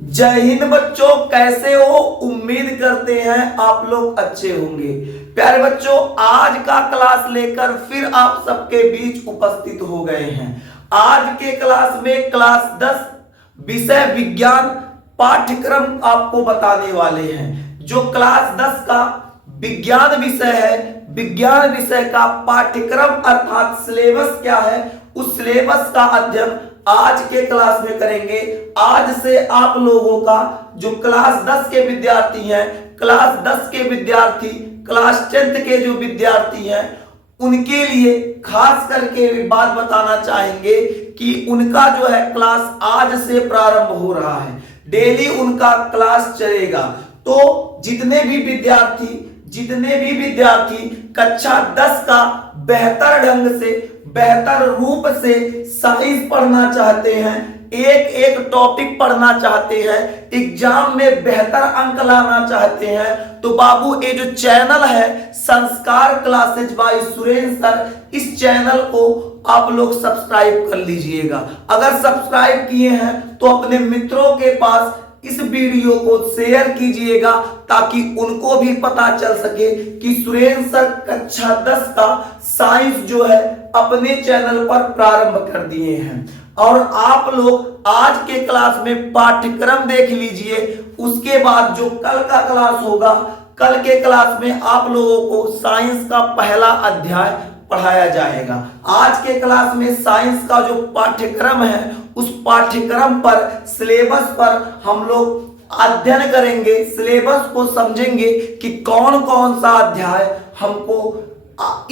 जय हिंद बच्चों, कैसे हो? उम्मीद करते हैं आप लोग अच्छे होंगे। प्यारे बच्चों, आज का क्लास लेकर फिर आप सबके बीच उपस्थित हो गए हैं। आज के क्लास में क्लास 10 विषय विज्ञान पाठ्यक्रम आपको बताने वाले हैं। जो क्लास 10 का विज्ञान विषय है, विज्ञान विषय का पाठ्यक्रम अर्थात सिलेबस क्या है, उस सिलेबस का अध्ययन आज के क्लास में करेंगे। आज से आप लोगों का जो क्लास 10 के विद्यार्थी हैं, क्लास 10 के विद्यार्थी, क्लास 10th के जो विद्यार्थी हैं, उनके लिए खास करके बात बताना चाहेंगे कि उनका जो है क्लास आज से प्रारंभ हो रहा है। डेली उनका क्लास चलेगा। तो जितने भी विद्यार्थी कक्षा 10 का बेहतर ढंग से, बेहतर रूप से साइंस पढ़ना चाहते हैं, एक एक टॉपिक पढ़ना चाहते हैं, एग्जाम में बेहतर अंक लाना चाहते हैं, तो बाबू ये जो चैनल है संस्कार क्लासेज बाय सुरेंद्र सर, इस चैनल को आप लोग सब्सक्राइब कर लीजिएगा। अगर सब्सक्राइब किए हैं तो अपने मित्रों के पास इस वीडियो को शेयर कीजिएगा ताकि उनको भी पता चल सके कि सुरेंद्र सर कक्षा 10 का साइंस जो है अपने चैनल पर प्रारंभ कर दिए हैं। और आप लोग आज के क्लास में पाठ्यक्रम देख लीजिए। उसके बाद जो कल का क्लास होगा, कल के क्लास में आप लोगों को साइंस का पहला अध्याय पढ़ाया जाएगा। आज के क्लास में साइंस का जो पाठ्यक्रम है, उस पाठ्यक्रम पर, सिलेबस पर हम लोग अध्ययन करेंगे, सिलेबस को समझेंगे कि कौन कौन सा अध्याय हमको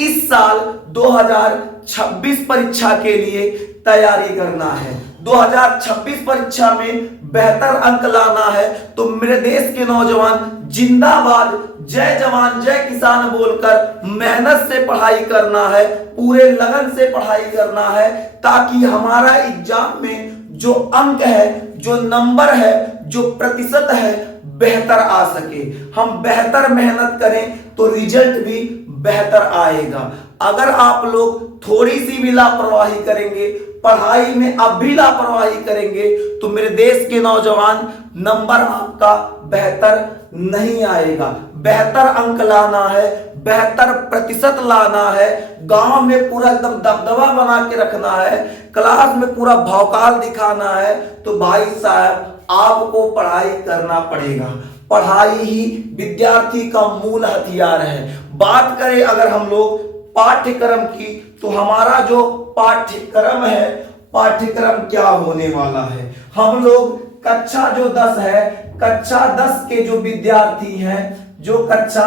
इस साल 2026 परीक्षा के लिए तैयारी करना है। 2026 परीक्षा में बेहतर अंक लाना है। तो मेरे देश के नौजवान जिंदाबाद, जय जवान जय किसान बोलकर मेहनत से पढ़ाई करना है, पूरे लगन से पढ़ाई करना है, ताकि हमारा एग्जाम में जो अंक है, जो नंबर है, जो प्रतिशत है, बेहतर आ सके। हम बेहतर मेहनत करें तो रिजल्ट भी बेहतर आएगा। अगर आप लोग थोड़ी सी भी लापरवाही करेंगे, पढ़ाई में अब भी लापरवाही करेंगे, तो मेरे देश के नौजवान नंबर आपका बेहतर नहीं आएगा। बेहतर अंक लाना है, बेहतर प्रतिशत लाना है, गांव में पूरा एकदम दबदबा बना के रखना है, क्लास में पूरा भौकाल दिखाना है, तो भाई साहब आपको पढ़ाई करना पड़ेगा। पढ़ाई ही विद्यार्थी का मूल हथियार है। बात करें अगर हम लोग पाठ्यक्रम की, तो हमारा जो पाठ्यक्रम है, पाठ्यक्रम क्या होने वाला है, हम लोग कक्षा जो 10 है, कक्षा 10 के जो विद्यार्थी हैं, जो कक्षा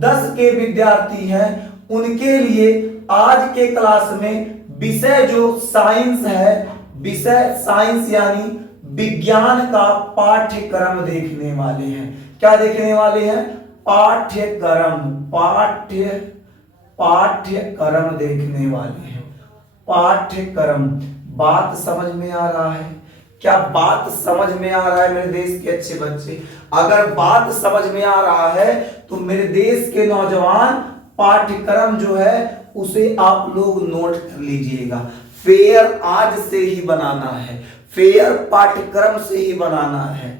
10 के विद्यार्थी हैं, उनके लिए आज के क्लास में विषय जो साइंस है, विषय साइंस यानी विज्ञान का पाठ्यक्रम देखने वाले हैं। क्या देखने वाले हैं? पाठ्यक्रम, पाठ्यक्रम देखने वाले हैं। पाठ्यक्रम। बात समझ में आ रहा है? क्या बात समझ में आ रहा है मेरे देश के अच्छे बच्चे? अगर बात समझ में आ रहा है तो मेरे देश के नौजवान पाठ्यक्रम जो है उसे आप लोग नोट कर लीजिएगा। फेयर आज से ही बनाना है, फेयर पाठ्यक्रम से ही बनाना है।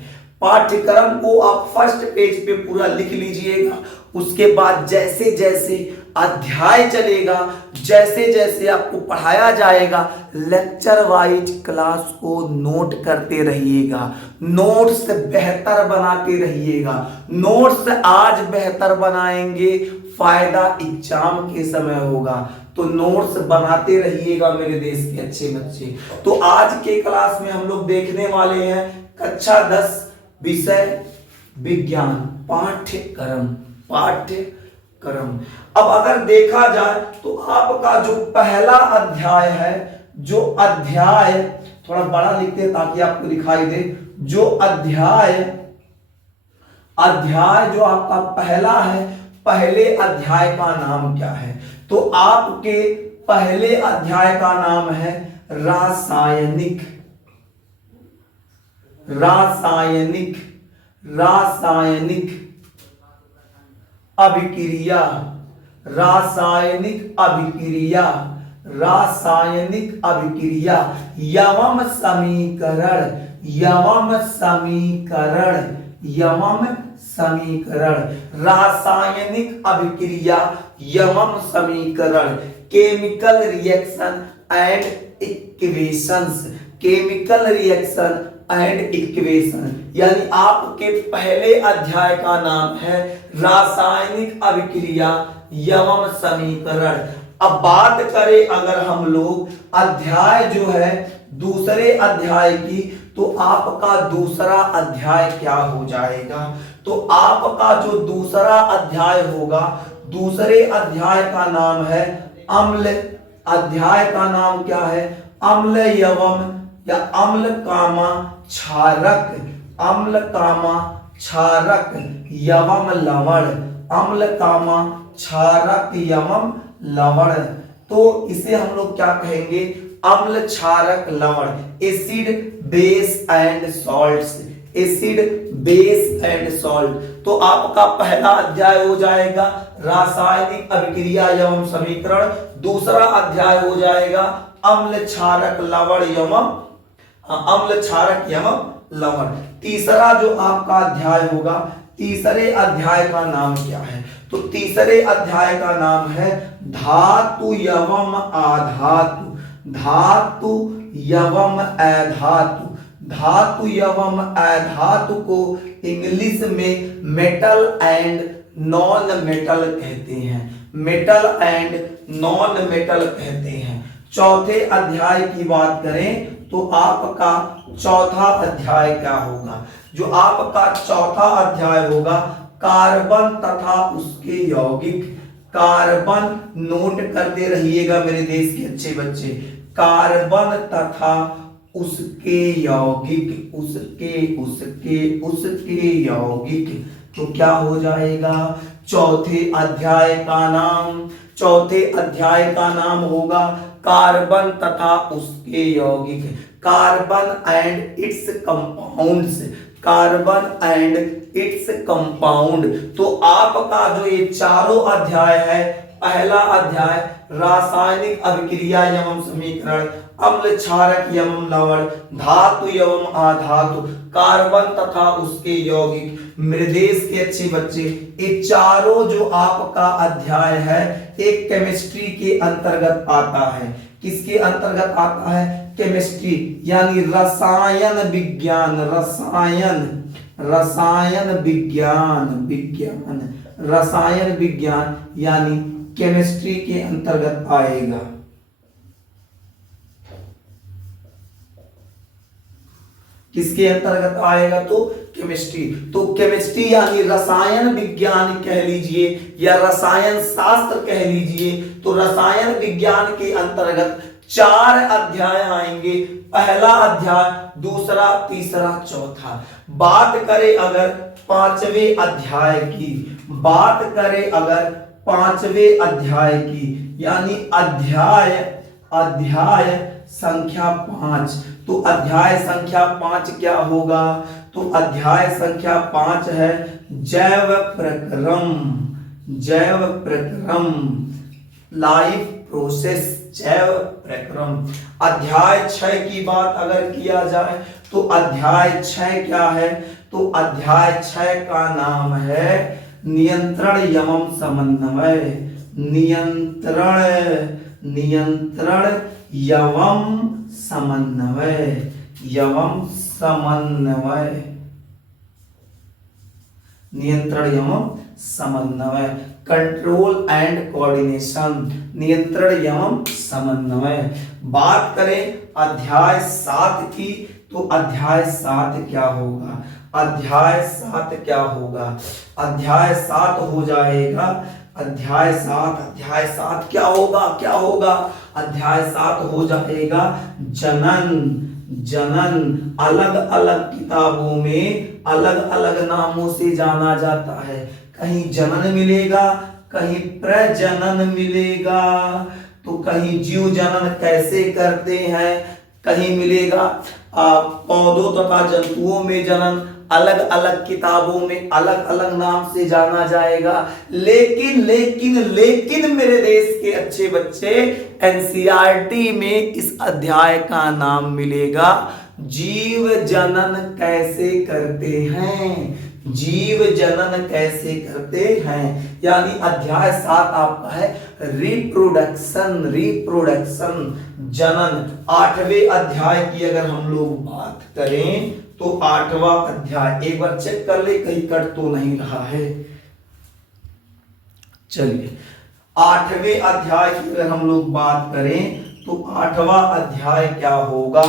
पाठ्यक्रम को आप फर्स्ट पेज पे पूरा लिख लीजिएगा। उसके बाद जैसे जैसे अध्याय चलेगा, जैसे जैसे आपको पढ़ाया जाएगा, लेक्चर वाइज क्लास को नोट करते रहिएगा, नोट्स बेहतर बनाते रहिएगा। नोट्स आज बेहतर बनाएंगे, फायदा एग्जाम के समय होगा। तो नोट्स बनाते रहिएगा मेरे देश के अच्छे बच्चे। तो आज के क्लास में हम लोग देखने वाले हैं कक्षा 10 विषय विज्ञान पाठ्यक्रम। अब अगर देखा जाए तो आपका जो पहला अध्याय है, जो अध्याय थोड़ा बड़ा लिखते हैं ताकि आपको दिखाई दे, जो अध्याय जो आपका पहला है, पहले अध्याय का नाम क्या है? तो आपके पहले अध्याय का नाम है रासायनिक अभिक्रिया, रासायनिक अभिक्रिया एवं समीकरण, यवम समीकरण, यवम समीकरण, रासायनिक अभिक्रिया यवम समीकरण, chemical reaction and equations, chemical reaction and equation, यानी आपके पहले अध्याय का नाम है रासायनिक अभिक्रिया एवं समीकरण। अब बात करें अगर हम लोग अध्याय जो है दूसरे अध्याय की, तो आपका दूसरा अध्याय क्या हो जाएगा? तो आपका जो दूसरा अध्याय होगा, दूसरे अध्याय का नाम है अम्ल, अध्याय का नाम क्या है? अम्ल एवं या अम्ल कामा क्षारक, अम्ल कामा क्षारक एवं लवण, अम्ल कामा क्षारक एवं लवण। तो इसे हम लोग क्या कहेंगे? अम्ल क्षारक लवण, acid base and salts, acid base and salt. तो आपका पहला अध्याय हो जाएगा रासायनिक अभिक्रिया एवं समीकरण, दूसरा अध्याय हो जाएगा अम्ल क्षारक लवण एवं अम्ल क्षारक एवं लवण। तीसरा जो आपका अध्याय होगा, तीसरे अध्याय का नाम क्या है? तो तीसरे अध्याय का नाम है धातु एवं अधातु, धातु एवं अधातु। धातु एवं अधातु को इंग्लिश में मेटल एंड नॉन मेटल कहते हैं, मेटल एंड नॉन मेटल कहते हैं। चौथे अध्याय की बात करें तो आपका चौथा अध्याय क्या होगा? जो आपका चौथा अध्याय होगा कार्बन तथा उसके यौगिक, कार्बन नोट करते रहिएगा मेरे देश के अच्छे बच्चे, कार्बन तथा उसके यौगिक, उसके उसके उसके यौगिक। तो क्या हो जाएगा? चौथे अध्याय का नाम, चौथे अध्याय का नाम होगा कार्बन तथा उसके यौगिक, carbon and it's compounds, carbon and its compound. तो आपका जो ये चारों अध्याय है, पहला अध्याय रासायनिक अभिक्रिया एवं समीकरण, अम्ल क्षारक एवं लवण, धातु एवं अधातु, कार्बन तथा उसके यौगिक। मेरे देश के अच्छे बच्चे, ये चारों जो आपका अध्याय है एक केमिस्ट्री के अंतर्गत आता है। किसके अंतर्गत आता है? केमिस्ट्री यानी रसायन विज्ञान, रसायन, रसायन विज्ञान, विज्ञान, रसायन विज्ञान यानी केमिस्ट्री के अंतर्गत आएगा। किसके अंतर्गत आएगा? तो केमिस्ट्री। तो केमिस्ट्री यानी रसायन विज्ञान कह लीजिए या रसायन शास्त्र कह लीजिए। तो रसायन विज्ञान के अंतर्गत 4 अध्याय आएंगे, पहला अध्याय, दूसरा, तीसरा, चौथा। बात करें अगर 5वें अध्याय की, बात करें अगर 5वें अध्याय की, यानी अध्याय, अध्याय संख्या 5। तो अध्याय संख्या 5 क्या होगा? तो अध्याय संख्या 5 है जैव प्रक्रम, जैव प्रक्रम, लाइफ प्रोसेस, जैव प्रक्रम। अध्याय 6 की बात अगर किया जाए तो अध्याय 6 क्या है? तो अध्याय 6 का नाम है नियंत्रण एवं समन्वय, नियंत्रण, नियंत्रण एवं समन्वय, एवं समन्वय, नियंत्रण एवं समन्वय, कंट्रोल एंड कोऑर्डिनेशन, नियंत्रण एवं समन्वय। बात करें अध्याय 7 की, तो अध्याय 7 क्या होगा? अध्याय 7 क्या होगा? अध्याय 7 हो जाएगा, अध्याय 7, अध्याय 7 क्या होगा? क्या होगा? अध्याय 7 हो जाएगा जनन, जनन। अलग अलग किताबों में अलग अलग नामों से जाना जाता है। कहीं जनन मिलेगा, कहीं प्रजनन मिलेगा, तो कहीं जीव जनन कैसे करते हैं, कहीं मिलेगा पौधों तथा जंतुओं में जनन, अलग अलग किताबों में अलग अलग नाम से जाना जाएगा। लेकिन लेकिन लेकिन मेरे देश के अच्छे बच्चे, एनसीईआरटी में इस अध्याय का नाम मिलेगा जीव जनन कैसे करते हैं, जीव जनन कैसे करते हैं। यानी अध्याय 7 आपका है रिप्रोडक्शन, रिप्रोडक्शन जनन। 8वें अध्याय की अगर हम लोग बात करें तो 8वां अध्याय एक बार चेक कर ले कहीं कट तो नहीं रहा है। चलिए 8वें अध्याय की अगर हम लोग बात करें तो 8वां अध्याय क्या होगा,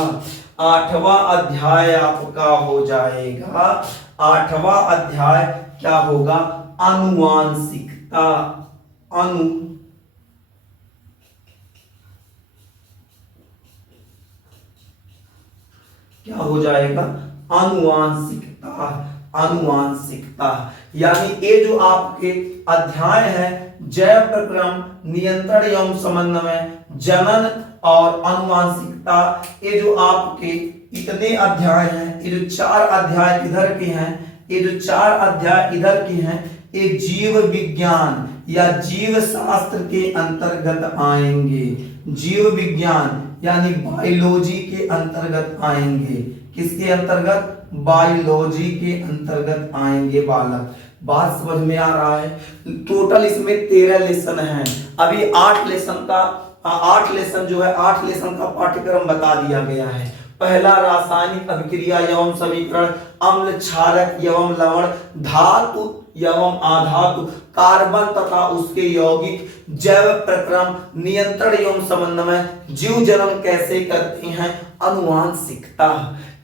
8वां अध्याय आपका हो जाएगा, 8वां अध्याय क्या होगा, आनुवांशिकता। क्या हो जाएगा, आनुवांशिकता, आनुवांशिकता। यानी ये जो आपके अध्याय है जैव प्रक्रम, नियंत्रण एवं समन्वय, जनन और आनुवांशिकता, ये जो आपके इतने अध्याय हैं, ये जो 4 अध्याय इधर के हैं, ये जो 4 अध्याय इधर के हैं, ये जीव विज्ञान या जीव शास्त्र के अंतर्गत आएंगे। जीव विज्ञान यानी बायोलॉजी के अंतर्गत आएंगे। किसके अंतर्गत, बायोलॉजी के अंतर्गत आएंगे बालक। बात समझ में आ रहा है। टोटल इसमें 13 लेसन हैं। अभी 8 लेसन का 8 लेसन जो है 8 लेसन का पाठ्यक्रम बता दिया गया है। पहला रासायनिक अभिक्रिया एवं समीकरण, अम्ल क्षारक एवं लवण, धातु एवं अधातु, कार्बन तथा उसके यौगिक, जैव प्रक्रम, नियंत्रण एवं समन्वय, जीव जनन कैसे करते हैं, आनुवांशिकता।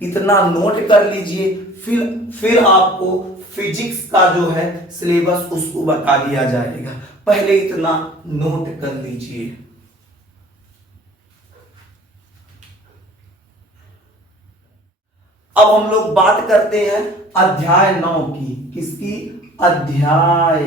इतना नोट कर लीजिए। फिर आपको फिजिक्स का जो है सिलेबस उसको बता दिया जाएगा। पहले इतना नोट कर लीजिए। अब हम लोग बात करते हैं अध्याय 9 की। किसकी, अध्याय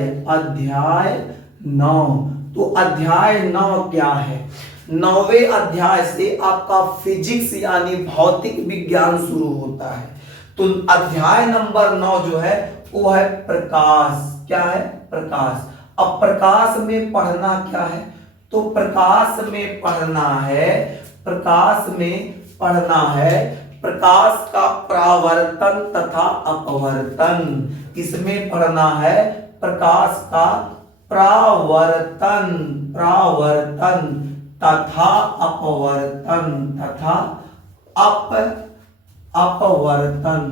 9। तो अध्याय 9 क्या है, 9वें अध्याय से आपका फिजिक्स यानी भौतिक विज्ञान शुरू होता है। तो अध्याय नंबर 9 जो है वो है प्रकाश। क्या है, प्रकाश। अब प्रकाश में पढ़ना क्या है, तो प्रकाश में पढ़ना है, प्रकाश में पढ़ना है प्रकाश का परावर्तन तथा अपवर्तन। इसमें पढ़ना है प्रकाश का परावर्तन, परावर्तन तथा अपवर्तन, तथा अपवर्तन,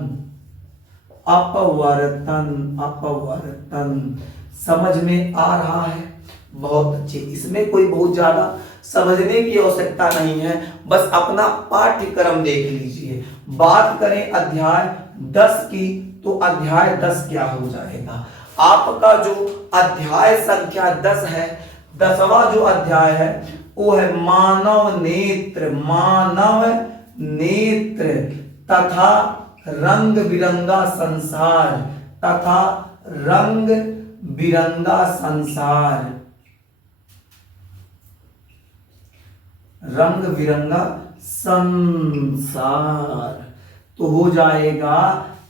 अपवर्तन, अपवर्तन। समझ में आ रहा है, बहुत अच्छे। इसमें कोई बहुत ज्यादा समझने की आवश्यकता नहीं है, बस अपना पाठ्यक्रम देख लीजिए। बात करें अध्याय 10 की तो अध्याय 10 क्या हो जाएगा, आपका जो अध्याय संख्या 10 है, 10वां जो अध्याय है वो है मानव नेत्र, मानव नेत्र तथा रंग बिरंगा संसार, तथा रंग बिरंगा संसार, रंग बिरंगा संसार। तो हो जाएगा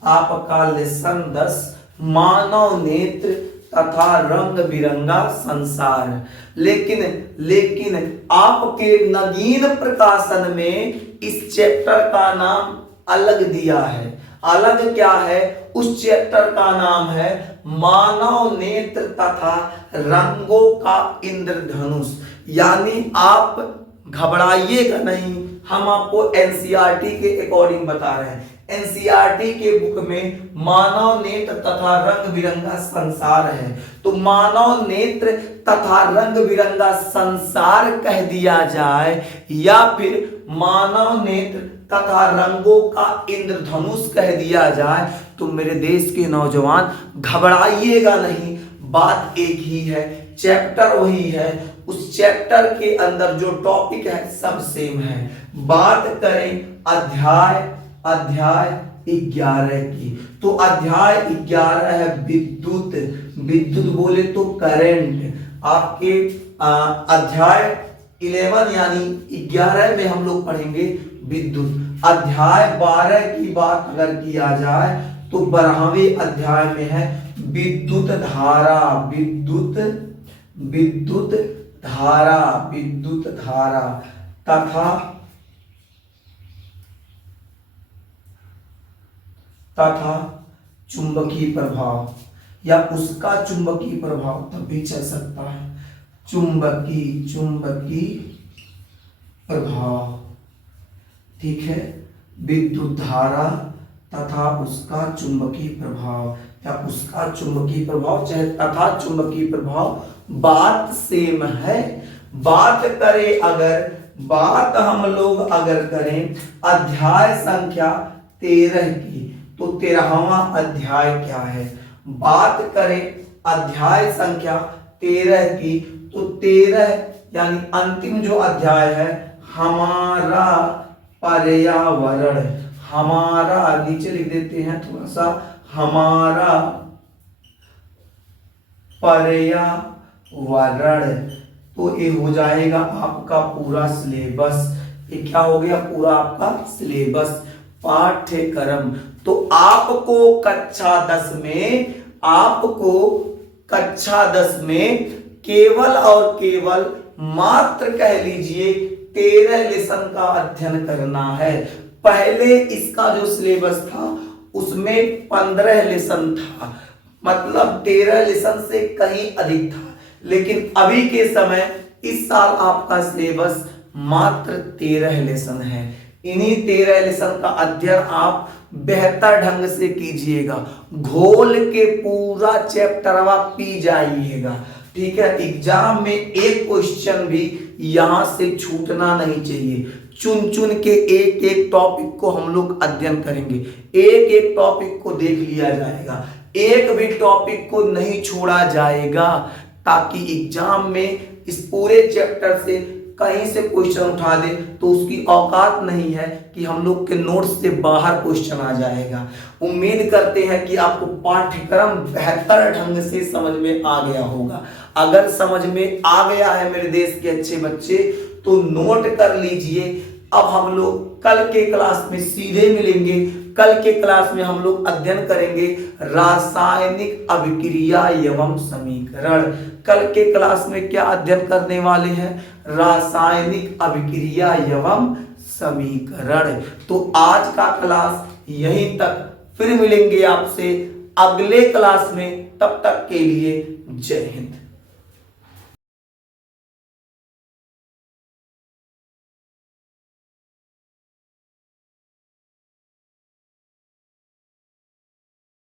आपका लेसन 10 मानव नेत्र तथा रंग बिरंगा संसार। लेकिन आपके नवीन प्रकाशन में इस चैप्टर का नाम अलग दिया है। अलग क्या है, उस चैप्टर का नाम है मानव नेत्र तथा रंगों का इंद्रधनुष। यानी आप घबराइएगा नहीं, हम आपको एनसीईआरटी के अकॉर्डिंग बता रहे हैं। एनसीईआरटी के बुक में मानव नेत्र तथा रंग बिरंगा संसार है, तो मानव नेत्र तथा रंग बिरंगा संसार कह दिया जाए या फिर मानव नेत्र तथा रंगों का इंद्रधनुष कह दिया जाए, तो मेरे देश के नौजवान घबराइएगा नहीं। बात एक ही है, चैप्टर वही है, उस चैप्टर के अंदर जो टॉपिक है सब सेम है। बात करें अध्याय 11 की, तो अध्याय 11 है विद्युत। विद्युत बोले तो करंट। आपके अध्याय 11 यानी 11 में हम लोग पढ़ेंगे विद्युत। अध्याय 12 की बात अगर किया जाए तो 12वें अध्याय में है विद्युत धारा, विद्युत धारा, विद्युत धारा तथा तथा चुंबकीय प्रभाव या उसका चुंबकीय प्रभाव तब भी चल सकता है। चुंबकीय प्रभाव, ठीक है। विद्युत धारा तथा उसका चुंबकीय प्रभाव या उसका चुंबकीय प्रभाव चाहे तथा चुंबकीय प्रभाव, बात सेम है। बात हम लोग अगर करें अध्याय संख्या 13 की, तो 13वां अध्याय क्या है? बात करें अध्याय संख्या 13 की, तो 13 यानी अंतिम जो अध्याय है हमारा पर्यावरण, हमारा नीचे लिख देते हैं थोड़ा सा, हमारा पर्यावरण, तो ये हो जाएगा आपका पूरा सिलेबस। ये क्या हो गया? पूरा आपका सिलेबस, पाठ्यक्रम। तो आपको कक्षा 10 में केवल और केवल मात्र कह लीजिए 13 लेसन का अध्ययन करना है। पहले इसका जो सिलेबस था उसमें 15 लेसन था, मतलब 13 लेसन से कहीं अधिक था। लेकिन अभी के समय इस साल आपका सिलेबस मात्र 13 लेसन है। इन्हीं 13 लेसन का अध्ययन आप बेहतर ढंग से कीजिएगा, घोल के पूरा चैप्टर आप पी जाइएगा, ठीक है। एग्जाम में एक क्वेश्चन भी यहां से छूटना नहीं चाहिए। चुन चुन के एक एक टॉपिक को हम लोग अध्ययन करेंगे, एक एक टॉपिक को देख लिया जाएगा, एक भी टॉपिक को नहीं छोड़ा जाएगा, ताकि एग्जाम में इस पूरे चैप्टर से कहीं से क्वेश्चन उठा दे तो उसकी औकात नहीं है कि हम लोग के नोट्स से बाहर क्वेश्चन आ जाएगा। उम्मीद करते हैं कि आपको पाठ्यक्रम बेहतर ढंग से समझ में आ गया होगा। अगर समझ में आ गया है मेरे देश के अच्छे बच्चे, तो नोट कर लीजिए। अब हम लोग कल के क्लास में सीधे मिलेंगे। कल के क्लास में हम लोग अध्ययन करेंगे रासायनिक अभिक्रिया एवं समीकरण। कल के क्लास में क्या अध्ययन करने वाले हैं? रासायनिक अभिक्रिया एवं समीकरण। तो आज का क्लास यहीं तक, फिर मिलेंगे आपसे अगले क्लास में। तब तक के लिए जय हिंद।